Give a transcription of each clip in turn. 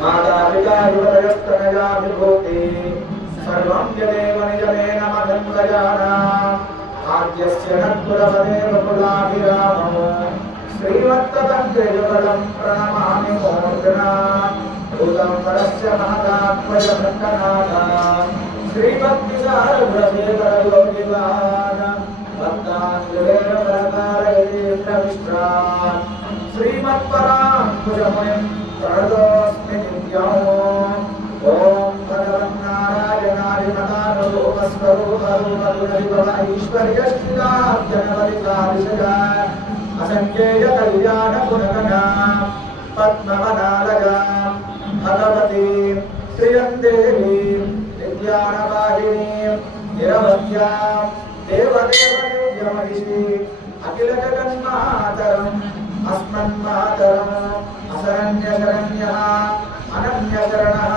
मातापिता युवतयस्तनया विभूति सर्वं यदेव निजमेन मदं गजानाम् आद्यस्य नकुलपदे बकुलाभिरामो श्रीमत्तदङ्ग्रयुगलं प्रणमामि मूर्धना भूतं वरस्य महदात्मजभट्टनाथा श्रीभक्तिसारगुणशेखरयोगिवान् भक्ताञ्जलेरपरकारयेन्द्रमिश्रान् श्रीमत्पराङ्कुशमुनिं प्रणतोऽस्मि नित्यम् ॐ भगवन्नारायणाय नमः असंख्येयकल्याणगुणगणा पद्मवनालगा भगवती श्रियं देवी विद्यानवाहिनी निरवध्या देवदेवनिर्यमहिषी अखिलजगन्मातरम् अस्मन्मातरम् असरण्यशरण्यः अनन्यशरणः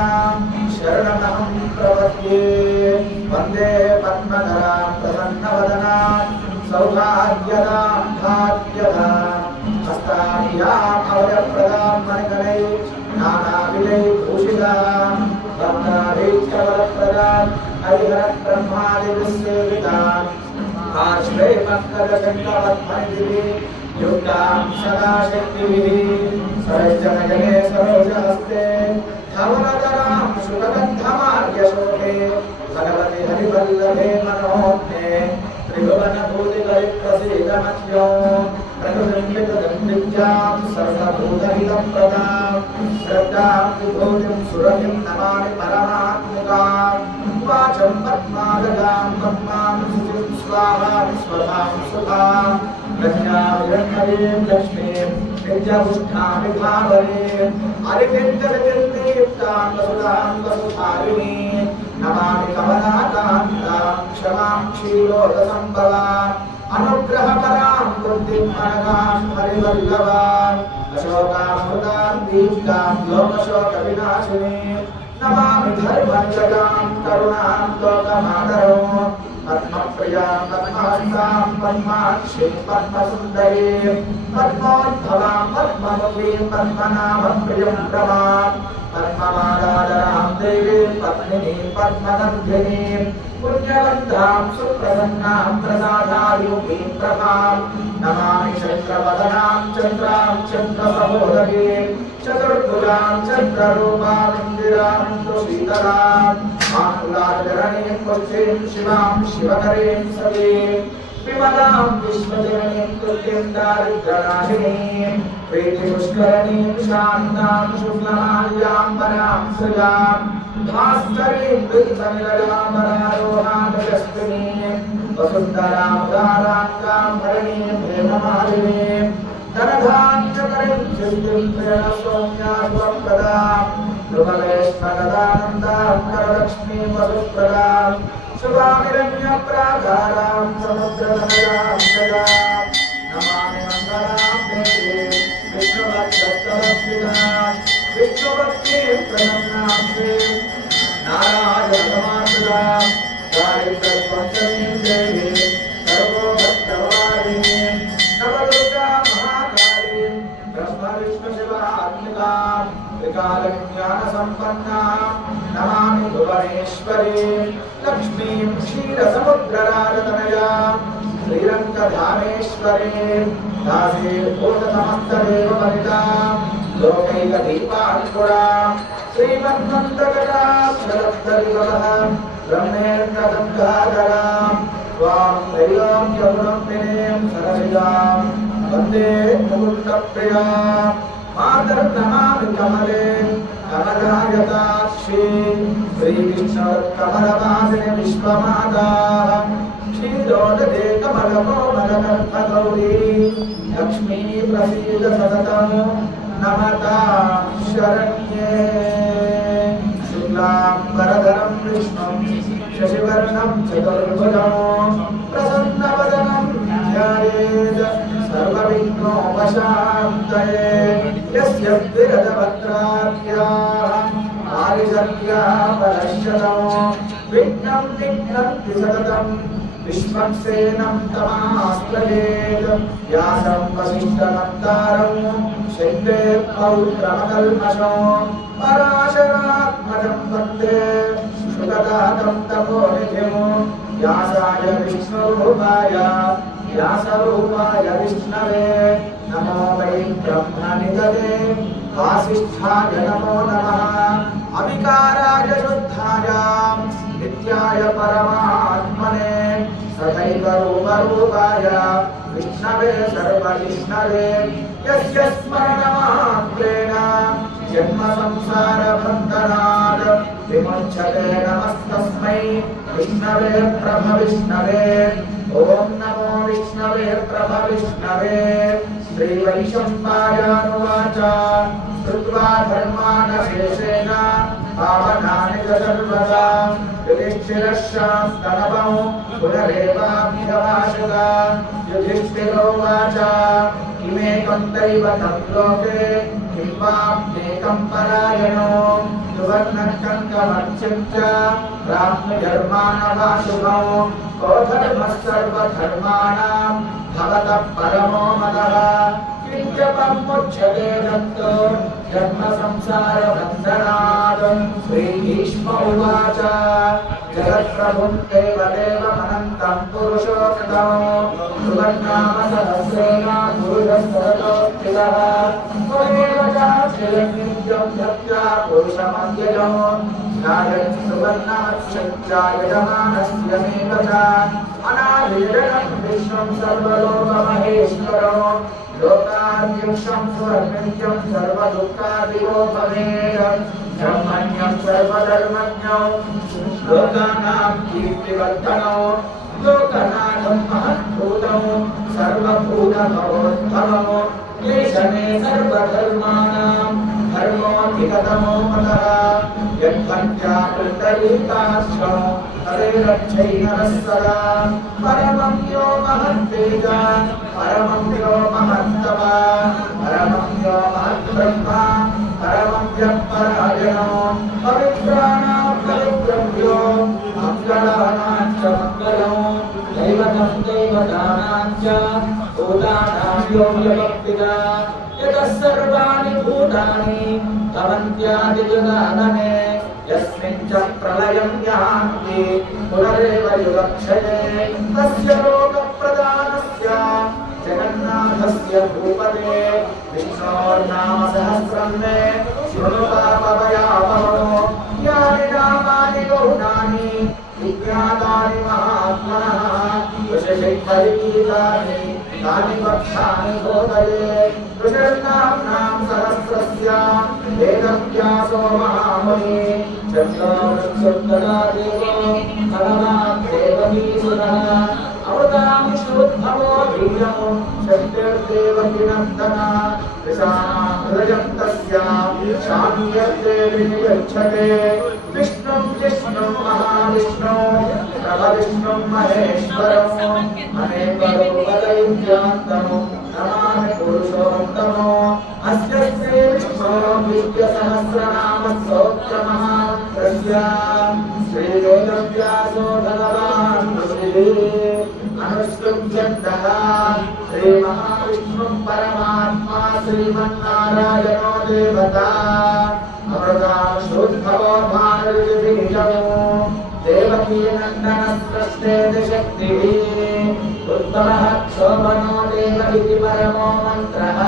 शरणमहं प्रपद्ये वन्दे पद्मधरां प्रसन्नवदनां सौभाग्यदां भाग्यदां हस्ताभ्याम् अभयप्रदां मणिकरै नानाविधै भूषितां वरदां हरिहरब्रह्मादिविसेवितां पार्श्वे पङ्कजशङ्खपद्मनिधिः युक्तां सदा शक्तिभिः सरजनजने सरोजहस्ते धवलधरां सुगन्धमार्यशोभे भगवति हरिवल्लभे मनोज्ञे त्रिभुवनभूतिकरिप्रसीदमख्यो प्रकृतिं सर्वभूतहितं प्रदां श्रद्धां विभूतिं सुरभिं नमामि परमात्मिकां वाचं पद्मादगां पद्मां शुचिं स्वाहां स्वधां सुधां प्रज्ञाविरण्मयीं लक्ष्मीं विद्यापुष्ठामि भावने अरिविन्दविन्दीप्तां वसुधां वसुधारिणीं नमामि कमलाकान्तां क्षमां क्षीरोदसम्भवाम् अनुग्रहपरां बुद्धिं अनगां हरिवल्लभां अशोकामृतां दीप्तां लोकशोकविनाशिनीं नमामि धर्मनिजगां करुणां लोकमातरं पद्मप्रियां पद्महस्तां पद्माक्षीं पद्मसुन्दरीं पद्मोद्भवां पद्ममुखीं पद्मनाभप्रियं रमां पद्ममालाधरां देवीं पद्मिनीं पद्मगन्धिनीं पुण्यवन्तां सुप्रसन्नां प्रसादायुगीं प्रभां नमामि चन्द्रवदनां चन्द्रां चन्द्रसहोदरीं चतुर्भुजां चन्द्ररूपामिन्दिरां सुशीतलां आकुलाचरणीं पुष्टिं शिवां शिवकरीं सतीं विमलां विश्वजननीं तुल्यं दारिद्र्यनाशिनीं प्रीतिपुष्करणीं शान्तां शुक्लमाल्याम्बरां श्रियां भास्करीं वृत्तनिलयामरारोहाभयस्विनीं वसुन्धरां दाराङ्गां भरणीं हेममालिनीं धनधान्यकरीं सिद्धिं प्रियसौम्यात्वप्रदां नृपलेश्वरदानन्दां करलक्ष्मीं वसुप्रदां शुभामिरण्यप्राकारां समुद्रधनयां जयां नमामि मङ्गलां देवीं विष्णुभक्तस्तवस्विनां विष्णुभक्तिं प्रसन्नां श्रीं नारायणसमाश्रितां दारिद्र्यस्वन्तनीं देवीं सर्वभक्तवारिणीं नवदुर्गां महाकालीं ब्रह्मविष्णुशिवात्मिकां त्रिकालज्ञानसम्पन्नां नमामि भुवनेश्वरीं लक्ष्मीं क्षीरसमुद्रराजतनयां श्रीरङ्गधामेश्वरीं दासीभूतसमस्तदेववनितां लोकैकदीपाङ्कुरां श्रीमन्मन्दकटाक्षरब्धविभवः ब्रह्मेन्द्रगङ्गाधरां त्वां त्रैलोक्यगुणप्रिणीं सरसिजां वन्दे मुकुन्दप्रियां मातर्नमामि कमले कमलायताक्षीं श्रीविष्णुकमलवासिनि विश्वमाताः क्षीरोदके कमलकोमलकल्पगौरी लक्ष्मी प्रसीद सततं नमतां शरण्ये शुक्लां वरदरं विष्णुं शशिवर्णं चतुर्भुजं प्रसन्नवदनं ध्यायेत् सर्वविघ्नोपशान्तये यस्य विरजभद्राद्याः आदिशक्त्या परश्चतो विघ्नं विघ्नन्ति सततं विश्वक्सेनं तमास्त्रयेत् व्यासं वसिष्ठनप्तारं शैले पौत्रमकल्मषो पराशरात्मजं वन्दे श्रुतदातं तपोनिधिं व्यासाय विष्णुरूपाय व्यासरूपाय विष्णवे नमो वै ब्रह्मनिधये वासिष्ठाय नमो नमः अविकाराय शुद्धाय नित्याय परमात्मने सदैव रूपरूपाय विष्णवे सर्वविष्णवे यस्य स्मरणमात्रेण जन्म संसारबन्धनात् विमुच्यते नमस्तस्मै विष्णवे प्रभविष्णवे ॐ नमो विष्णवे प्रभविष्णवे श्रीवैशम्पायनुवाच श्रुत्वा धर्मानशेषेण पावनानि च सर्वदा युधिष्ठिरश्शान्तनवौ पुनरेवाभ्यभाषत युधिष्ठिरोवाच किमेकं दैवतं लोके किं वाप्येकं परायणो सुवर्णकङ्कमर्चित्य प्राप्नुधर्मानवाशुभौ को धर्मः सर्वधर्माणां भवतः परमो मदः किञ्चपमुच्यते दत्तो जन्म संसारबन्धनात् श्रीभीष्म उवाच जगत्प्रभुं देवदेवमनन्तं पुरुषोत्तमं सुवर्णामसहस्रेण पुरुषस्तरतोत्थितः त्वमेव चाचिरन्नित्यं दत्त्वा पुरुषमव्ययो नायं सुवर्णमक्षत्या यजमानस्य मेव च अनादिरणं विश्वं सर्वलोकमहेश्वरो लोकाध्यक्षं स्वनित्यं सर्वदुःखादिरोपमेयं ब्रह्मण्यं सर्वधर्मज्ञं लोकानां कीर्तिवर्धनो लोकनाथं महद्भूतं सर्वभूतभवोद्भवो क्लेशने सर्वधर्माणां धर्मोऽधिगतमो मतः यद्भक्त्या पुण्डरीकाक्षो हरे रक्षैनरः सदा परमं यो महत्तेजा परमं यो महत्तम परमं यो महद्ब्रह्मा परमं यः परायणो पवित्राणां पवित्रं यो मङ्गलानां च मङ्गलो दैवतं दैवतानां च भूतानां यो व्यभक्तिदा यतः सर्वाणि भूतानि तमन्त्यादियुगानने यस्मिन् च प्रलयं यान्ति पुनरेव युगक्षये तस्य लोकप्रदानस्य जगन्नाथस्य भूपते विष्णोर्नाम सहस्रं मे शृणु पापभयापहो यानि नामानि गौणानि विज्ञातानि महात्मनः ऋषिशैखरिगीतानि तानि वक्ष्यामि बोधये ऋषिर्नाम्नां सहस्रस्य वेदव्यासो महामुनिः चन्द्रवृत्सुर्गदादेवो भगवान् देवकीसुतः अमृतांशोद्भवो धीरो शक्तिर्देवकीनन्दनः कृशाहृदयं तस्य शान्त्यर्थे विनियच्छते विष्णुं जिष्णुं महाविष्णुं प्रभविष्णुं महेश्वरम् अनेकरूपदैव्यान्तमो नमामि पुरुषोत्तमो अस्य श्री विष्णो विद्यसहस्रनाम स्तोत्रमः तस्य श्रीवेदव्यासो भगवान् ऋषिः अनुष्टुप्यन्तः श्रीमहाविष्णुं परमात्मा श्रीमन्नारायणो देवता अमृतांशोद्भवो भारतबीजो देवकीनन्दनस्रष्टेति शक्तिः उत्तमः क्षोभनो देव इति परमो मन्त्रः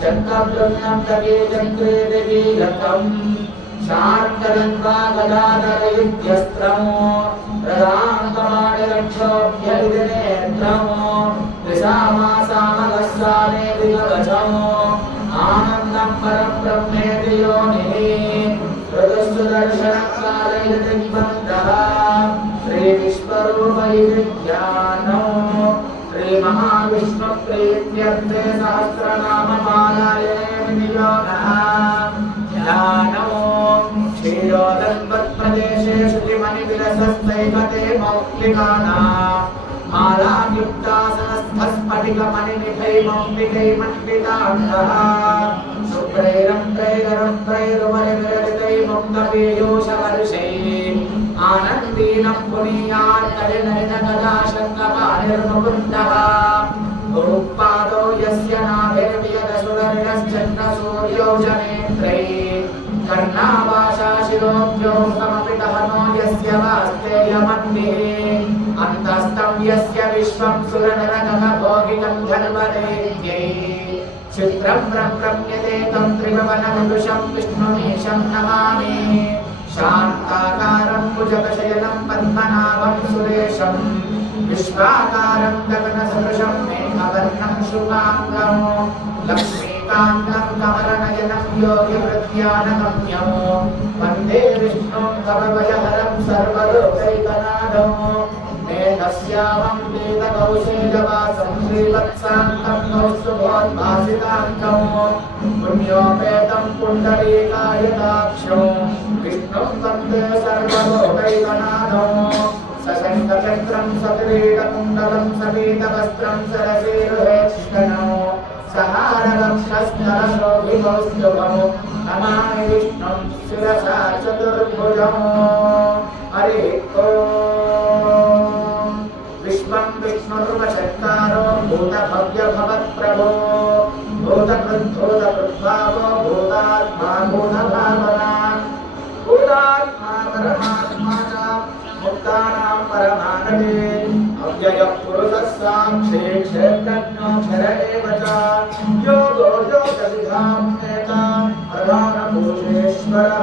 शङ्खब्रह्मं तके चक्रे दिवीरकम् शार्ङ्गदन्वा गदाधर इत्यस्त्रमो प्रदान्तमाणिरक्षोभ्य इति नेत्रमो त्रिसामासामगस्वाने दिगवचमो आनन्दं परं ब्रह्मेति योनिः ऋतुसुदर्शनकाले दिग्बन्धः श्रीविश्वरूप इति ज्ञानो श्रीमहाविष्णुप्रीत्यर्थे सहस्रनाममालाये विनियोगः ज्ञानो क्षीरोदन्वत्प्रदेशे श्रुतिमणिविलसस्तैकते मौक्तिकानाम् मालायुक्तासनस्थस्फटिकमणिनिभैमौक्तिकैमण्डिताण्डः शुभ्रैरम्भ्रैरम्भ्रैरुमलिविरलितैमुक्तपीयूषवर्षैः आनन्दीनं पुनीयात्तलिनलिन गदा शङ्खपाणिर्मुकुन्दः भूपादो यस्य नाभिर्वियदसुररिणश्चन्द्रसूर्यौ च नेत्रैः कर्णावासा शिरोभ्यो समपि दहनो यस्य वास्तेयमन्दिः अन्तस्तं यस्य विश्वं सुरनरगमभोगितं धर्मदैत्यैः चित्रं ब्रह्मण्यते तं त्रिभुवनमनुषं विष्णुमीशं नमामि शान्ताकारं भुजगशयनं पद्मनाभं सुरेशं विश्वाकारं गगनसदृशं मेघवर्णं शुभाङ्गं लक्ष्मीकान्तं कमलनयनं योगिवृत्यानगम्यं वन्दे विष्णुं भवभयहरं सर्वलोकैकनाथं मेघस्यामं वेदकौशेयवासं श्रीवत्साङ्कं कौस्तुभोद्भासिताङ्कं पुण्योपेतं पुण्डरीकायताक्षं विष्णुं वन्दे सर्वलोकैकनाथं सशङ्खचक्रं सकिरीटकुण्डलं सपीतवस्त्रं सरसीरुहेक्षणं सहारवक्षस्थलशोभिकौस्तुभं नमामि विष्णुं शिरसा चतुर्भुजं हरिः ॐ विश्वं विष्णुर्वचत्कारो भूतभव्यभवत्प्रभो भूतकृद्भूतकृद्भावो भूतात्मा भूतभावनात् भूतात्मा परमात्मा च मुक्तानां परमानन्दे अव्ययः पुरुषः साक्षी क्षेत्रज्ञो क्षर एव च योगो योगविधाम्येता प्रधानपुरुषेश्वरः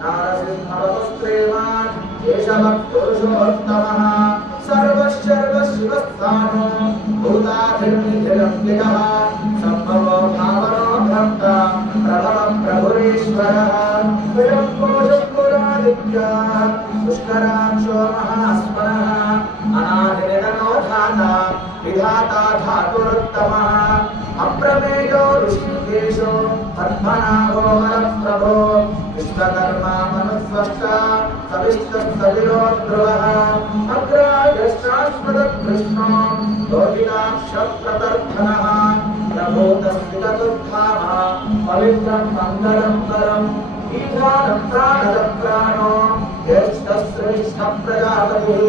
नारसिंहवपुस्त्रीमान् केशवः पुरुषोत्तमः सर्वशर्वशिवस्थानो भूताधिर्निधिरम्बिकः सम्भवो भावनो भक्ता प्रभवः प्रभुरेश्वरः स्वयंकोशपुरादित्याः पुष्कराक्षो महास्मरः अनादिनिधनो धाता विधाता धातुरुत्तमः अप्रमेयो ऋषिकेशो पद्मनाभो मनःप्रभो विश्वकर्मा मनुस्वष्टा सविष्टस्तविरोध्रुवः अग्रायश्चाश्वतकृष्णो लोहिताक्षप्रतर्धनः प्रभूतस्थिततुर्धामः पवित्रं मङ्गलं परम् ईशानं प्राणदप्राणो ज्येष्ठश्रेष्ठप्रजापतिः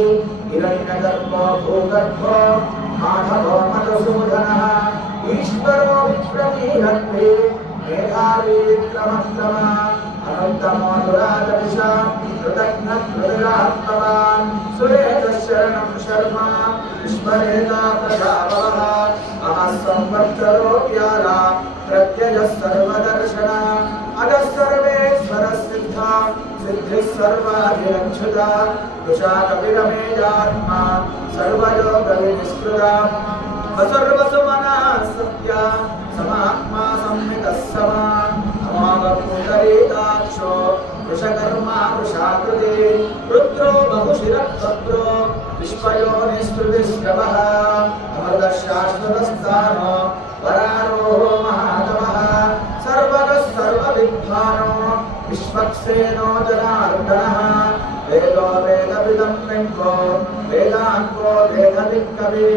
हिरण्यगर्भो भूगर्भो माधवो मधुसूदनः ईश्वरो विक्रमीरत्वे मेधावी विक्रमक्रमः अनन्तमो दुरादर्शा कृतज्ञहृदयात्मवान् सुरेशशरणं शर्मा विश्वरेता प्रजावः अहः संवत्सरो व्याला प्रत्ययः सर्वदर्शन अधः सर्वेश्वरः सिद्धा सिद्धिः सर्वाधिरक्षुता तुषा कपिलमेयात्मा सर्वयोगविनिष्कृता सर्वसुमनः सत्या समात्मा संहितः समा अमावपुण्डरीकाक्षो वृषकर्मा वृषाकृते रुद्रो बहुशिरः विश्वयोनिस्तुतिश्रवः अमृतशाश्वतस्थानो वरारोहो महातमः सर्वगः सर्वविद्वानो विश्वक्सेनो जनार्दनः वेदो वेदविदं लिङ्गो वेदाङ्गो वेदवित्कवि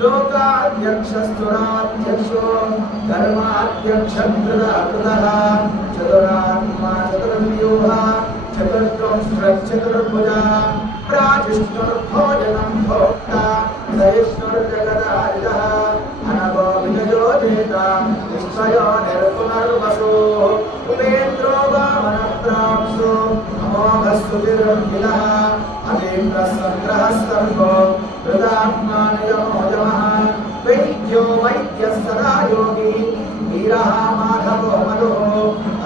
लोकाध्यक्षस्तुराध्यक्षो धर्माध्यक्षकृतः चतुरात्मा चतुर्व्यूहा चतुर्दंष्ट्रचतुर्भुजा प्राजिष्णुर्भोजनं भोक्ता सहिष्णुर्जगदारिदः अनभो विजयो जेता निश्चयो निर्पुनर्वसुः उपेन्द्रो वामनप्राप्सु अमोघस्तुतिरङ्गिलः अतीन्द्रसङ्ग्रहः सर्वो हृदात्मा नियमो यमः वैद्यो वैद्यः सदा योगी वीरः माधवो मधुः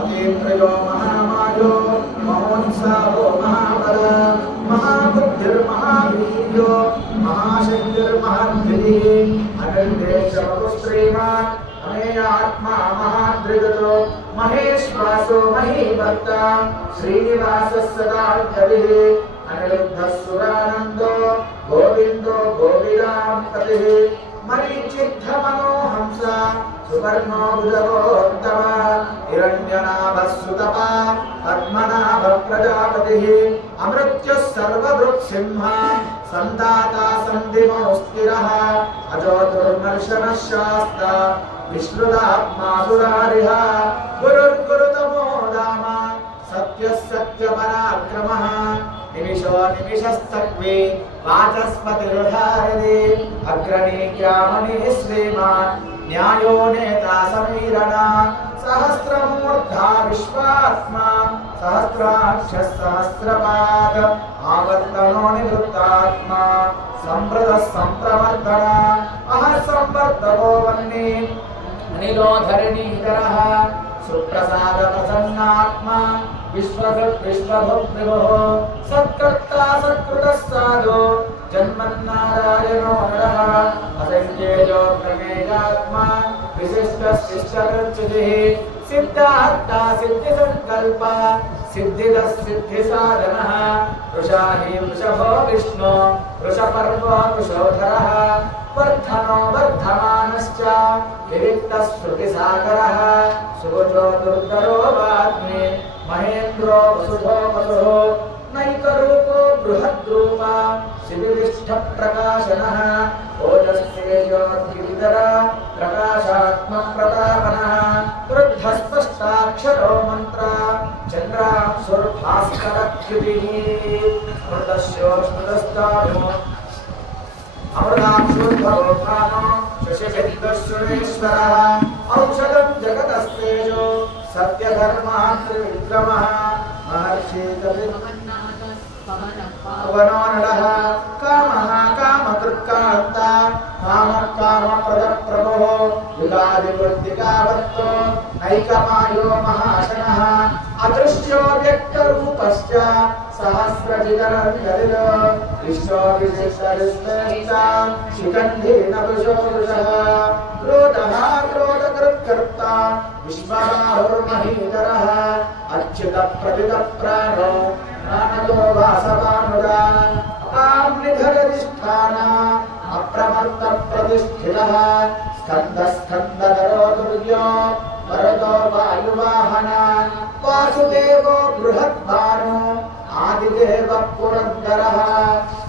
अतीन्द्रयो महामायो महोत्साहो महाबल महाबुद्धिर्महावीर्यो महाशक्तिर्महाद्विधिः अनन्तेश्वरपुस्त्रीमान् अमेयात्मा महाद्रिगतो महेश्वासो महीभक्ता श्रीनिवासः सदा कविः अनिरुद्धः सुरानन्दो गोविन्दो गोविदां पतिः मरीचिद्धमनोहंसा सुवर्णो बुधगोत्तमः हिरण्यनाभः सुतपा पद्मनाभः प्रजापतिः अमृत्युः सर्वभृत्सिंह सन्दाता सन्धिमोऽस्थिरः अजो दुर्मर्शनः शास्ता विष्णुरात्मासुरारिः गुरुर्गुरुतमो धाम सत्यः सत्यपराक्रमः निमिषो निमिषस्तक्वे वाचस्पतिर्धारते अग्रणीक्यामणि श्रीमान् न्यायो नेता समीरणा सहस्रमूर्धा विश्वात्मा सहस्राक्ष सहस्रपाद आवर्तनो निवृत्तात्मा संवृतः संप्रवर्धना महत्संवर्धको वह्नि अनिलोधरणीकरः सुप्रसाद प्रसन्नात्मा विश्वभुक्तिभुः सत्कर्ता सत्कृतः साधु जन्मन्नारायणो नरः असंख्येयो प्रमेयात्मा विशिष्टशिष्टकृच्युतिः सिद्धार्था सिद्धिसङ्कल्पः सिद्धिदः सिद्धिसाधनः वृषाहि वृषभो विष्णु वृषपर्वो वृषोधरः वर्धनो वर्धमानश्च विविक्तः श्रुतिसागरः सुगुजो दुर्धरो वाग्मी महेन्द्रो वसुधो वसुः नैकरूपो बृहद्रूपा शिविविष्ठप्रकाशनः ओजस्तेजोद्गिरिधर प्रकाशात्मप्रतापनः वृद्धस्पष्टाक्षरो मन्त्र चन्द्रांशुर्भास्करच्युतिः अमृतस्योष्णुतस्तानो अमृतांशुर्भवोत्थानो शशिविद्वश्रुणेश्वरः औषधं जगतस्तेजो सत्यधर्मः त्रिविक्रमः महर्षि पवनो नरः कामः कामकृत्कान्ता कामकामप्रदप्रभुः युगादिवृत्तिकावत्तो नैकमायो महाशनः अदृश्यो व्यक्तरूपश्च सहस्रजिगणर्यदिलो विश्वो विशिष्टरिष्टेश्च शिखण्डी नपुषो वृषः क्रोधः क्रोधकृत्कर्ता विश्वबाहुर्महीधरः अच्युतप्रतितप्राणो प्राणतो वासवानुदा काम्निधरधिष्ठाना अप्रमत्तप्रतिष्ठितः स्कन्दस्कन्दधरो दुर्यो वरदो वायुवाहना वासुदेवो बृहद्भानो आदिदेवः पुरन्दरः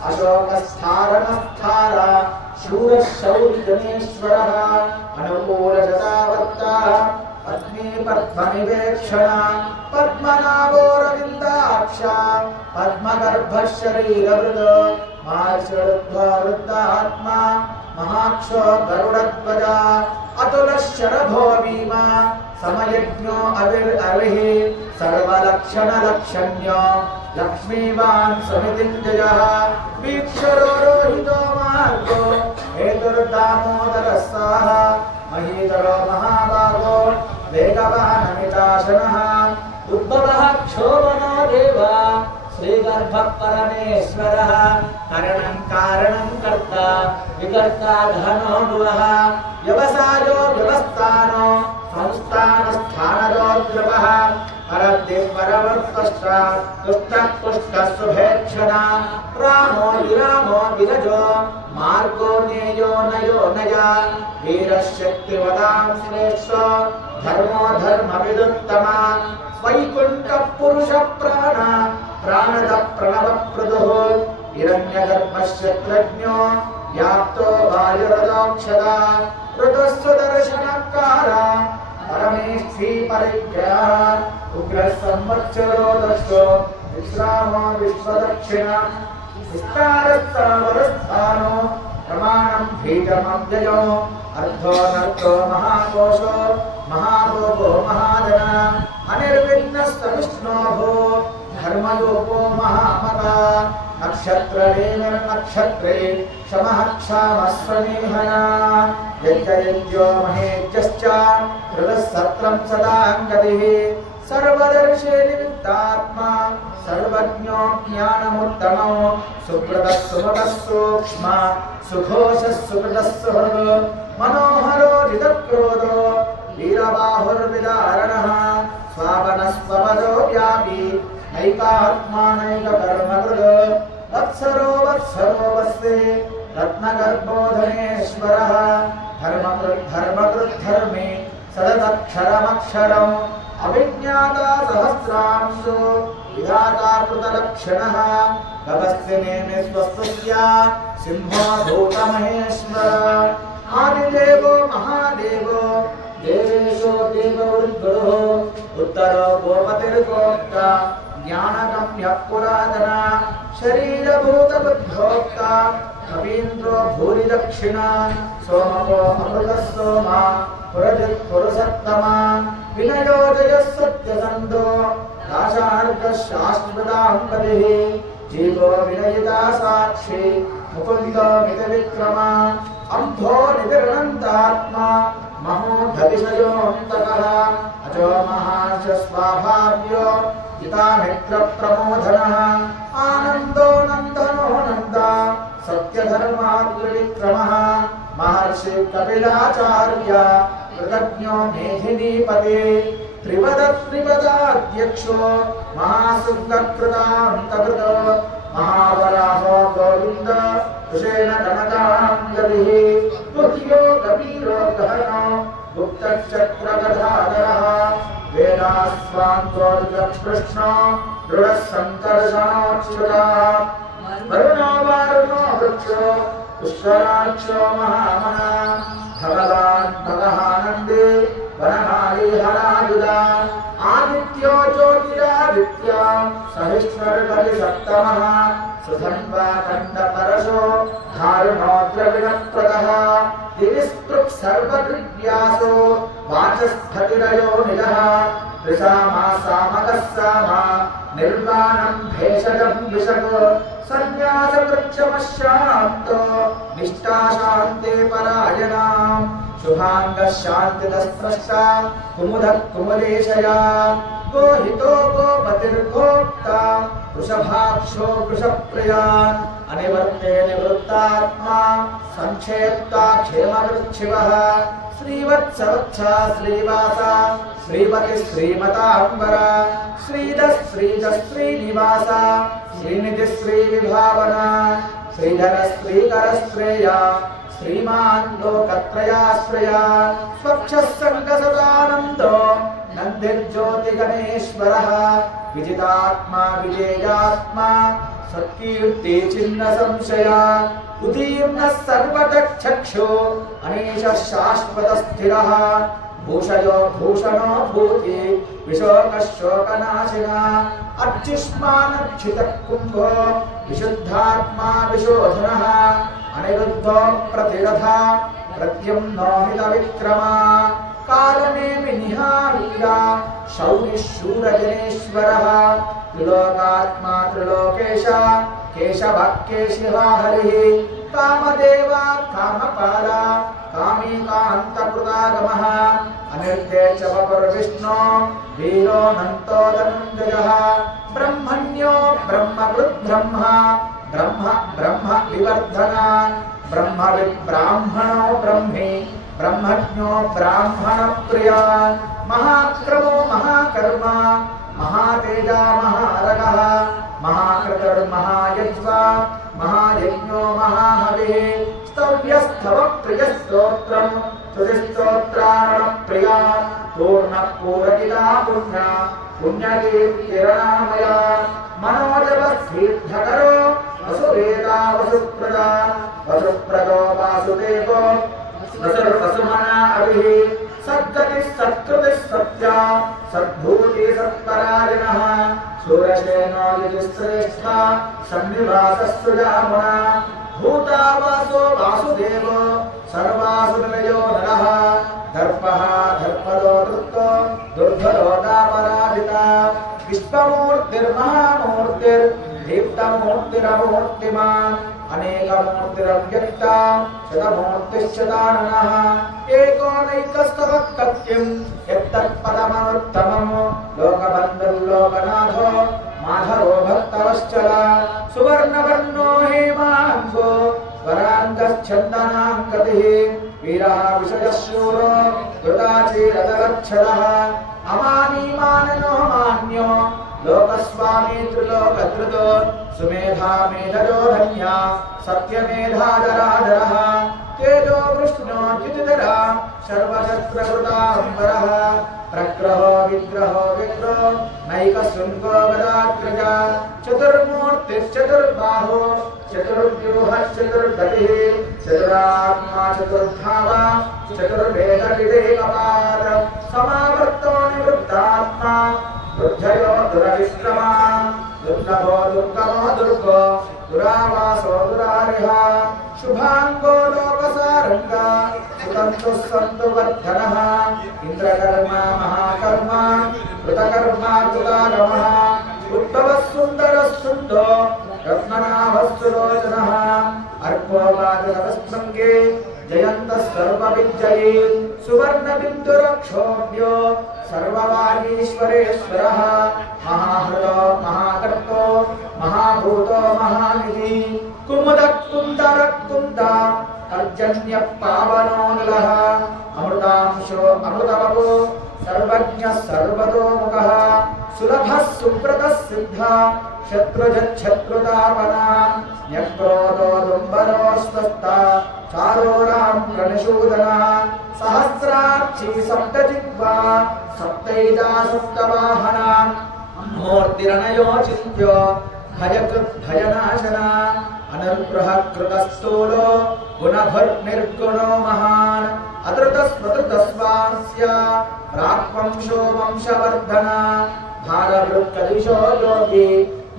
अशोकस्थारणस्थार शूरः शौर्यनेश्वरः अनुकूलशतावर्ता पत्नी पद्मनिवेक्षण पद्मनाभोरविन्दाक्ष पद्मगर्भः शरीरवृद महर्षिरुद्धावृद्धात्मा महाक्षो गरुडध्वज अतुलः शरभो भीमा समयज्ञो अविर् सर्वलक्षणलक्षण्यो लक्ष्मीवान् समितिञ्जयः वीक्षरो रोहितो मार्गो हेतुर्दामोदरः साः महीधरो महाभागो वेगवानमिताशनः उद्भवः क्षोभनो देवा श्रीगर्भः परमेश्वरः करणं कारणं कर्ता विकर्ता धनो भुवः व्यवसायो व्यवस्थानो संस्थानस्थानदोद्रवः परद्दिक्परवर्तश्च तुष्टः पुष्टः शुभेक्षणा रामो विरामो विरजो मार्गो नेयो नयो नया वीरशक्तिवतां श्रेष्ठो धर्मो धर्मविदुत्तमा वैकुण्ठः पुरुषप्राण प्राणदः प्रणवप्रदुः हिरण्यगर्भशत्रज्ञो व्याप्तो वायुरदोक्षदा ऋतुस्वदर्शनकार परमेष्ठी परिग्रहः उग्रः संवत्सरो दर्शो विश्रामो विश्वदक्षिण विस्तारस्तावरस्थानो प्रमाणं भीतमव्ययो अर्धोऽनर्थो महाकोशो महाभोगो महाधन अनिर्विघ्नस्तविष्णोः धर्मयोगो महामता नक्षत्रे क्षमः क्षामस्वनेहना यज्ञयज्ञो महेज्यश्च हृदः सत्रं सदाङ्गतिः सर्वदर्शे निमित्तात्मा सर्वज्ञो ज्ञानमुत्तमो सुकृतः सुमतः सूक्ष्म सुघोषः सुकृतः सुहृद मनोहरो जितक्रोधो वीरबाहुर्विदारणः स्वापनस्वपदो व्यापी नैकात्मानैककर्मकृत् वत्सरो वत्सरो वस्ते रत्नगर्भोधनेश्वरः धर्मकृद्धर्मे सदतक्षरमक्षरम् अभिज्ञाता सहस्रांशो विधाता कृतलक्षणः गवस्ति नेमे स्वस्तुत्य सिंहो भूतमहेश्वर आदिदेवो महादेवो देवेशो देववृद्गुरुः उत्तरो गोपतिर्गोप्ता ज्ञानगम्यः पुरातन शरीरभूतबुद्धोक्ता कवीन्द्रो भूरिदक्षिणा सोमको अमृतः सोमा पुरजित् पुरुषोत्तमा विनयो जयः सत्यसन्धो दाशार्कः शाश्वताम्पतिः जीवो विनयिता साक्षी मुकुन्दो मितविक्रमा अंधो निधिरनन्तात्मा महोधतिशयोऽन्तकः अजो महांश स्वाभाव्यो हितामित्रप्रमोदनः आनन्दो नन्दनो नन्दा सत्यधर्माग्रविक्रमः महर्षि कपिलाचार्य कृतज्ञो मेधिनीपते त्रिपदाध्यक्षो महासुन्दकृतान्तकृतो महावराहो गोविन्द कुशेन कनकाञ्जलिः तुह्यो कबीरो गहनो गुप्तचक्रगधाधरः वेदास्वान्तो दृढः सङ्कर्षणोच्छुतः वरुणो वारुणो वृक्षो पुष्कराक्षो महामना भगवान् भगहानन्दे वनमाली हरायुधा आदित्यो ज्योतिरादित्य सहिष्णुर्बलिसप्तमः सुधन्वा खण्डपरशो धारुणो द्रविणप्रदः दिविस्पृक् सर्वकृव्यासो वाचस्फतिरयो निलः वृषामा सामकः सामा निर्वाणं भेषजं विषगो सन्न्यासवृक्षमशान्तो निष्ठाशान्ते परायणाम् शुभांगः शान्तिदस्त्रष्टा कुमुदः कुमुदेशया गोहितो गोपतिर्गोप्ता वृषभाक्षो वृषप्रियान् अनिवर्ते निवृत्तात्मा संक्षेप्ता क्षेमवृक्षिवः श्रीवत्सवत्सा श्रीवासा श्रीपति श्रीमताम्बरा श्रीधः श्रीधः श्रीनिवासा श्रीनिधि श्रीविभावना श्रीधर श्रीकर श्रेया श्रीमान् लोकत्रयाश्रया स्वच्छः सङ्गसदानन्दो नन्दिर्ज्योतिगणेश्वरः विजितात्मा विजेयात्मा सत्कीर्ति चिन्ह संशया उदीर्णः सर्वतक्षक्षो अनीशः शाश्वतस्थिरः भूषयो भूषणो भूति विशोकः शोकनाशिना अर्चिष्मानर्चितः कुम्भो विशुद्धात्मा विशोधनः अनिरुद्धो प्रतिरथा प्रद्युम्नो हितविक्रमा कालनेमि निहारीरा शौरिशूरजनेश्वरः त्रिलोकात्मा त्रिलोकेश केशवः केशिहा हरिः कामदेवा कामपाला कामीकान्तकृतागमः अनिर्देश वपुर्विष्णो वीरो नन्तो धनञ्जयः ब्रह्मण्यो ब्रह्मकृद्ब्रह्मा ब्रह्म ब्रह्म विवर्धना ब्रह्म विब्राह्मणो ब्रह्मी ब्रह्मज्ञो ब्राह्मण प्रिया महाक्रमो महाकर्मा महातेजा महारगः महाकृतर्महायज्वा महायज्ञो महाहविः स्तव्यस्तव प्रियस्तोत्रम् स्तुतिस्तोत्राणः प्रिया पूर्णपूरकिता पुण्या पुण्यकीर्तिरणामया मनोजवस्तीर्थकरो वसुवेदा वसुप्रदा वसुप्रदो वासुदेवो वसुर्वसुमना अभिः सद्गतिः सत्कृतिः सत्या सद्भूतिः सत्परायणः सूरसेनो युधिश्रेष्ठा सन्निवासः सुजामुना भूतावासो वासुदेवो सर्वासुनिलयो नरः दर्पः दर्पदो दृष्टो दुर्धरोगापराजिता विश्वमूर्तिर्महामूर्तिर्दीप्तमूर्तिरमूर्तिमान् अनेकमूर्तिरव्यक्ता शतमूर्तिश्चदाननः एकोनैकस्तवः कथ्यं यत्तत्पदमनुत्तमम् लोकबन्धुर्लोकनाथो माधवो भक्तवश्चला सुवर्णवर्णो हेमाङ्गो वराङ्गश्चन्दनाङ्गतिः वीरः विषयशूरो कृताचीरतरच्छदः अमानीमाननो मान्यो लोकस्वामी त्रिलोकधृतो सुमेधा मेधजो धन्या सत्यमेधाधराधरः तेजो वृष्णो जितिधरा सर्वशस्त्रकृताम्बरः प्रग्रहो विग्रहो विग्रो नैकशृङ्गो गदाग्रजा चतुर्मूर्तिश्चतुर्बाहो चतुर्व्यूहश्चतुर्गतिः चतुरात्मा चतुर्धावा चतुर्वेदविदेकपाद समावर्तो निवृत्तात्मा बुद्धयो दुरविश्रमा दुर्लभो दुर्गमो दुर्गो दुरावासो दुरारिह शुभांगो लोकसारंगा सुतंतु सन्तु वर्धनः इंद्रकर्मा महाकर्मा कृतकर्मा कृतागमः उद्भवः सुन्दरः सुन्दो रत्ननाभः सुलोचनः अर्कोवादनवस्त्रङ्गे जयन्तः सर्वविजयी सुवर्णबिन्दुरक्षोभ्यो सर्ववागीश्वरेश्वरः महाहृदो महाकर्तो महाभूतो महानिधि कुमुदकुन्दरकुन्द अर्जन्य पावनोऽनलः अमृतांशो अमृतवपो सर्वज्ञः सर्वतोमुखः सुलभः सुव्रतः सिद्धः शत्रुजच्छत्रुतापना न्यक्रोधो दुम्बरो स्वस्ता चारोरां प्रणशूदनः सहस्राक्षी सप्तजिह्वा सप्तैदा सप्तवाहना मूर्तिरनयो चिन्त्यो भयकृत् भयनाशना अनुग्रह कृतस्थूलो गुणभर्निर्गुणो महान् अधृतस्वधृतस्वांस्य प्राक्वंशो वंशवर्धना भारभृत्कदिशो योगी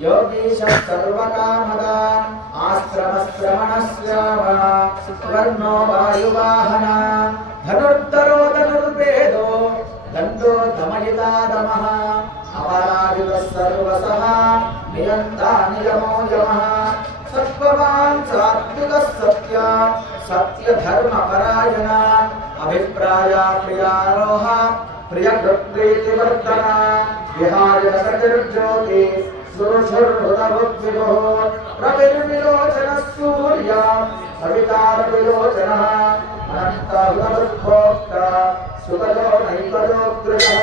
योगीशः सर्वकामदा आश्रमश्रमणश्राम वर्णो वायुवाहना धनुर्धरो धनुर्वेदो दण्डो दमयिता दमः अपराजितः सर्वसः नियन्ता नियमो यमः सत्त्ववान् सात्विकः सत्य सत्यधर्मपरायणा अभिप्राया प्रियारोह प्रियकृत्प्रीतिवर्धना विहारितसतिर्ज्योति सुरुषुर्हृतबुद्धिभोः रविर्विलोचनः सूर्य सवितारविलोचनः अनन्तहृतबुद्भोक्ता सुतयो नैकजोऽग्रजः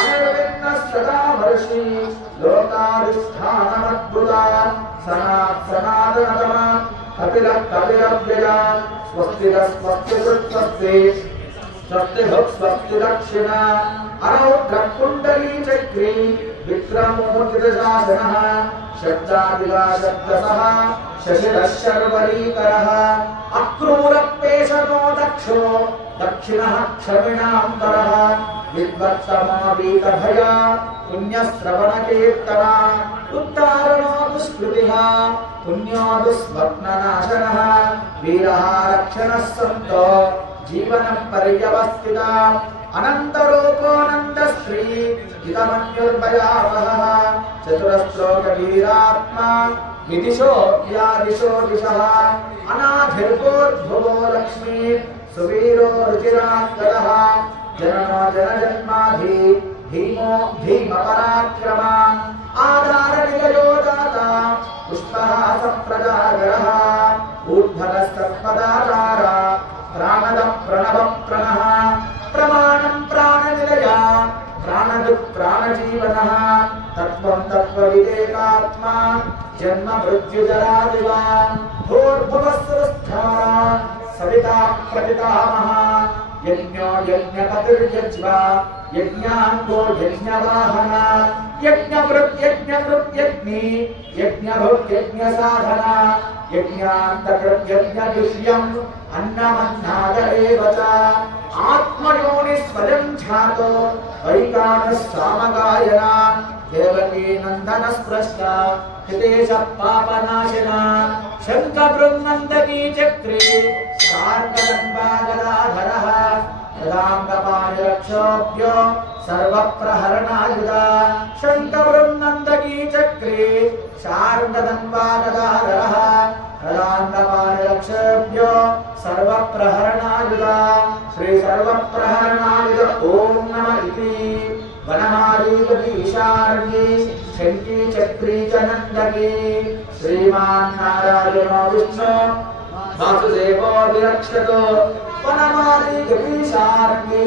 अनिर्विघ्नश्चतामर्षि लोकाधिष्ठानमद्भुता सनातनतमा कपिलः कपिलव्यया स्वस्तिरः स्वस्तिकृत्स्वस्ति स्वस्तिभुक् स्वस्तिदक्षिणा अनौघकुण्डली चक्री विक्रमोर्जितशासनः शब्दादिवा शब्दसः शशिरः शर्वरीकरः अक्रूरपेशनो दक्षो दक्षिणः क्षमिणाम्बरः विद्वत्तमो वीतभया पुण्यश्रवणकीर्तना उत्तारणो दुष्कृतिः पुण्यो दुस्वप्ननाशनः वीरः रक्षणः सन्तो जीवनं पर्यवस्थिता अनन्तरूपोऽनन्दश्री इदमन्युर्भयावहः चतुरस्त्रोकवीरात्मा विदिशो व्यादिशो दिशः अनाधिर्भूर्भुवो लक्ष्मी सुवीरो रुचिराङ्गदः जननो जनजन्माधि भीमो भीमपराक्रमा आधारनिलयो दाता पुष्पः सप्रजागरः ऊर्ध्वगस्तत्पदाचार प्राणदः प्रणवः प्रणः प्रमाणं प्राणनिलया प्राणदुः प्राणजीवनः तत्त्वं तत्त्वविदेकात्मा जन्म मृत्युजरादिवा भूर्भुवस्सुरस्थाः सविता प्रतितामः यज्ञो यज्ञपतिर्यज्वा यज्ञाङ्गो यज्ञवाहना यज्ञभृत्यज्ञकृत्यग्नि यज्ञभुर्यज्ञसाधना यज्ञान्तकृत्यज्ञदुष्यम् अन्नमन्नाद एव च आत्मयोनिः स्वयं ध्यातो वैकानः सामगायना देवकी नन्दनस्पृष्टा हितेशः पापनाशिना शङ्खबृन्नन्दकी चक्रे शार्ङ्गदण्डगदाधरः यदाङ्गपाणिरक्षोभ्यो सर्वप्रहरणायुधा शङ्खबृन्नन्दकी चक्रे शार्ङ्गदण्डगदाधरः यदाङ्गपाणिरक्षोभ्यो सर्वप्रहरणायुधा श्री सर्वप्रहरणायुध ॐ नमः इति वनमालीगीशार्गी शङ्की चक्री च नन्दकी श्रीमान् नारायणो विष्णु वासुदेवो विरक्षतो वनमालीगीशार्गी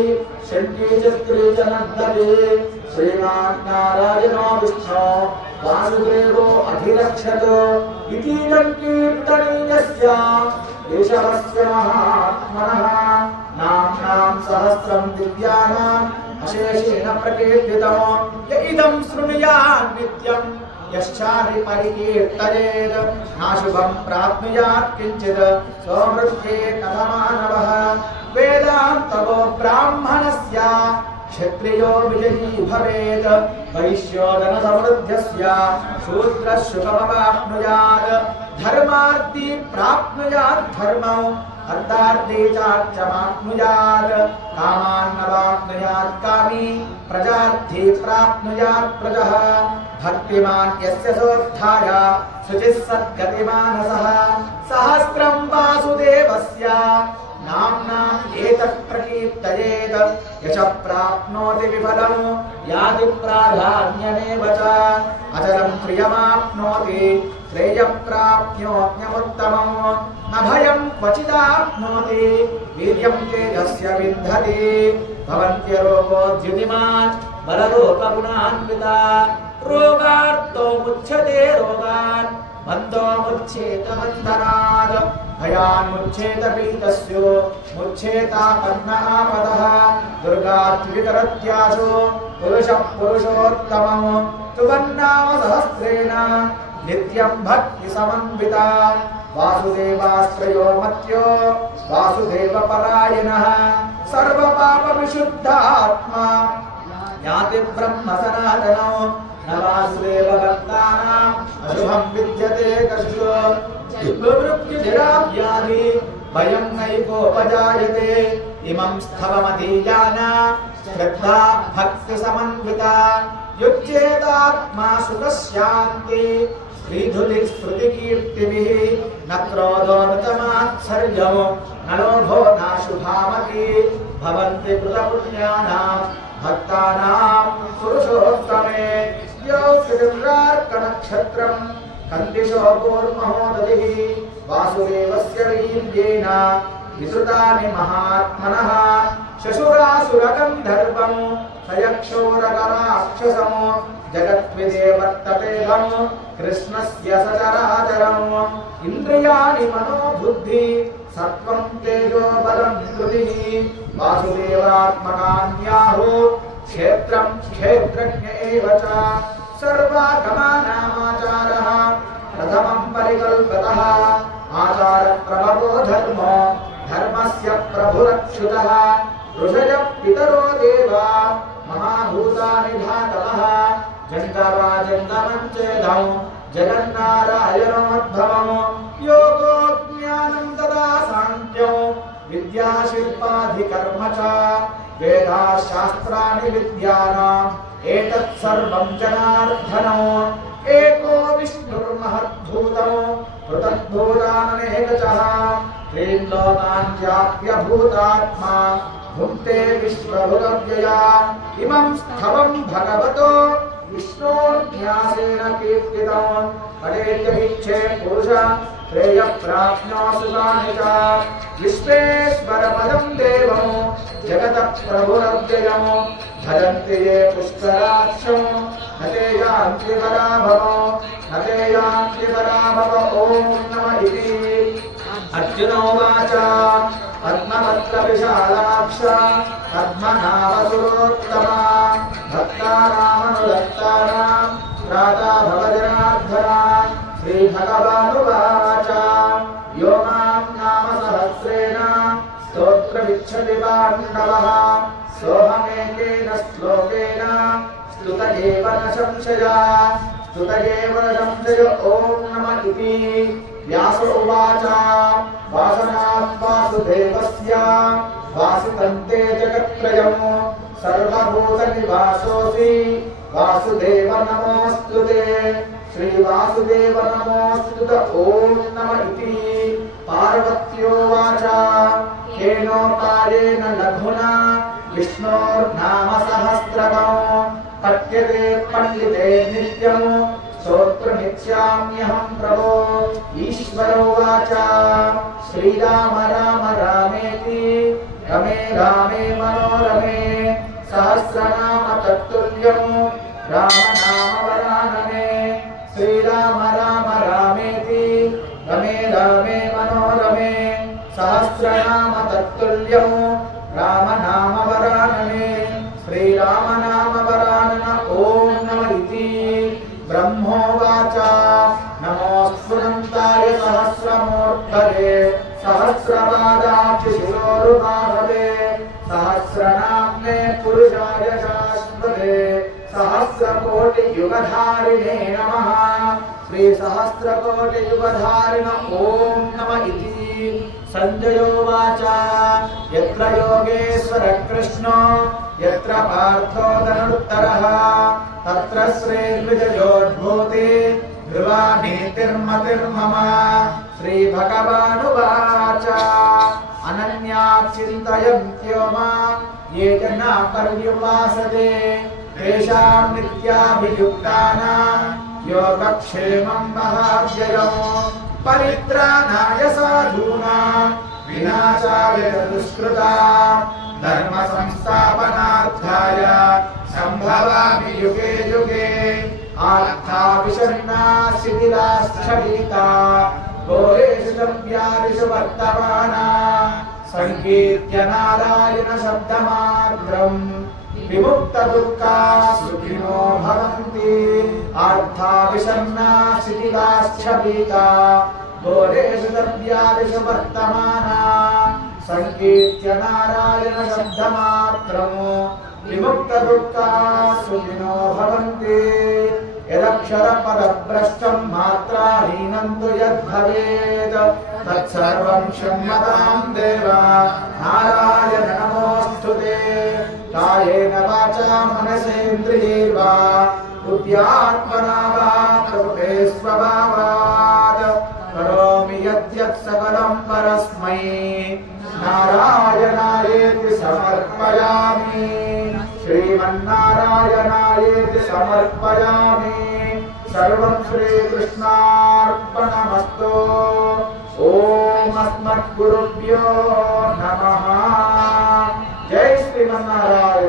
शङ्की चक्री च नन्दकी श्रीमान् नारायणो विष्णु वासुदेवो अधिरक्षतो इति कीर्तनीयस्य केशवस्य महात्मनः नाम्नां सहस्रं दिव्यानाम् अशेषेण प्रकीर्तितमो य इदं शृणुयात् नित्यं यश्चापि परिकीर्तयेत् नाशुभं प्राप्नुयात् किञ्चित् स्वमृत्ये कथमानवः वेदान्तको ब्राह्मणस्य क्षत्रियो विजयी भवेत् वैश्यो धनसमृद्धस्य शूद्रः सुखमवाप्नुयात् धर्मार्थी प्राप्नुयात् धर्मम् अर्थार्थी चार्चमाप्नुयात् कामान्नवाप्नुयात् कामी प्रजार्थी प्राप्नुयात् प्रजः भक्तिमान् यस्य सोत्थाय शुचिः सद्गतिमानसः सहस्रं वासुदेवस्य नाम्नाम् एतत् प्रकीर्तयेत् यशः प्राप्नोति विफलं याति प्राधान्यमेव च अचलं प्रियमाप्नोति श्रेयप्राप्नोत्यमुत्तमम् न भयं क्वचिदाप्नोति वीर्यं तेजस्य विन्दति भवन्त्यरोगो द्युतिमान् बलरूपगुणान्विता रोगार्तो मुच्यते रोगान् बन्धो मुच्येत बन्धनात् भयान्मुच्येत पीतस्यो मुच्येतापन्न आपदः दुर्गाद्वितरत्याशो पुरुषः पुरुषोत्तमम् सुवर्णाम सहस्रेण नित्यं भक्तिसमन्विता वासुदेवाश्रयो मत्यो वासुदेवपरायणः सर्वपापविशुद्धात्मा याति ब्रह्म सनातनो न वासुदेवभक्तानाम् अशुभं विद्यते कस्यो मृत्युजराव्याधि भयं नैकोपजायते इमं स्थवमधीयाना श्रद्धा भक्तिसमन्विता युज्येतात्मा सुखशान्ति श्रीधुलिस्मृतिकीर्तिभिः न क्रोधो न च मात्सर्यो न लोभो नाशुभामति भवन्ति कृतपुण्यानां भक्तानां पुरुषोत्तमे यो श्रीर्वार्कनक्षत्रं कन्दिशो पूर्वमहोदधिः वासुदेवस्य वीर्येण विसृतानि महात्मनः शशुरासुरगन्धर्वं सयक्षोरगराक्षसं जगद्विदे वर्ततेऽहं कृष्णस्य सचराचरम् इन्द्रियाणि मनोबुद्धि सत्त्वं तेजो बलं कृतिः वासुदेवात्मकान्याहुः क्षेत्रं क्षेत्रज्ञ एव च सर्वागमानामाचारः प्रथमं परिकल्पतः आचारप्रभवो धर्मो धर्मस्य प्रभुरच्युतः ऋषयः पितरो देवा महाभूतानि धातवः जङ्गमाजङ्गमञ्चेदं जगन्नारायणोद्भवम् योगो ज्ञानं तदा साङ्ख्यं विद्याशिल्पाधिकर्म च वेदाः शास्त्राणि विद्यानाम् एतत् सर्वं जनार्दनो एको विष्णुर्महद्भूतो पृथग्भूताननेकचः त्रीन् लोकान् व्याप्य भूतात्मा भुङ्क्ते विश्वभुगव्यया इमं स्थवं भगवतो विष्णोर्न्यासेन कीर्तितं पठेत्यभिच्छे पुरुष श्रेयप्राप्नोऽसुतानि च विश्वेश्वरपदं देवं जगतः प्रभुरव्ययं भजन्ति ये पुष्कराक्षं न ते यान्ति पराभवो न ते यान्ति पराभव ॐ नमः इति अर्जुनोवाच पद्मपत्रविशालाक्ष पद्मनाभसुरोत्तमा भक्तानामनुरक्तानां त्राता भवजनार्दना श्रीभगवानुवाच यो मां नाम सहस्रेण स्तोत्रमिच्छति पाण्डवः सोऽहमेकेन श्लोकेन स्तुत एव न संशयः स्तुत एव न संशयो ॐ नमः इति व्यास उवाच वासनात् वासुदेवस्य वासितं ते जगत्त्रयम् सर्वभूतनिवासोऽसि वासुदेव नमोऽस्तु ते श्रीवासुदेव नमोऽस्तु ॐ नमः इति पार्वत्योवाच केनोपायेन लघुना विष्णोर्नाम सहस्रकम् पठ्यते पण्डिते नित्यम् स्तोत्रमिच्छाम्यहं प्रभो ईश्वरोवाच श्रीराम राम रामेति रमे रामे मनोरमे सहस्रनाम तत्तुल्यं राम नाम वरानने श्रीराम राम रामेति रमे रामे मनोरमे सहस्रनाम तत्तुल्यं राम नाम वरानने श्रीराम नाम वरानन ॐ नमः इति ब्रह्मोवाच नमोऽस्फुरन्ताय सहस्रमूर्धये सहस्रपादाक्षिशिरोरुबाहवे सहस्रनाम्ने पुरुषाय सहस्रकोटियुगधारिणे नमः श्री सहस्रकोटियुगधारिण ॐ नमः इति संजयोवाच यत्र योगेश्वर कृष्णो यत्र पार्थो धनुर्धरः तत्र श्रीर्विजयोद्भूति ध्रुवा नीतिर्मतिर्मम श्रीभगवानुवाच अनन्या चिन्तयन्त्यो मां ये जना पर्युपासते तेषां नित्याभियुक्तानां योगक्षेमं महाव्ययम् परित्राणाय साधूनां विनाशाय दुष्कृतां धर्म संस्थापनार्थाय संभवामि युगे युगे आर्थाविषण्णा शिथिलाश्चलिता घोरेषु दव्यादिषु वर्तमाना संकीर्त्य नारायण शब्दमात्रम् विमुक्तदुःखा सुखिनो भवन्ति आर्थाविषण्णा शिथिलाश्चलिता घोरेषु दव्यादिषु वर्तमाना संकीर्त्य नारायण शब्दमात्रम् विमुक्तदुःखा सुखिनो भवन्ति यदक्षरपदभ्रष्टं मात्राहीनं तु यद्भवेत् तत्सर्वं क्षम्यतां देव नारायण नमोऽस्तु ते कायेन वाचा मनसेन्द्रियैर्वा बुद्ध्यात्मना वा प्रकृते स्वभावात् करोमि यद्यत् सकलं परस्मै नारायणायेति समर्पयामि श्रीमन्नारायणायेति समर्पयामि सर्वं श्रीकृष्णार्पणमस्तु ॐ अस्मद्गुरुभ्यो नमः जय श्रीमन्नारायण।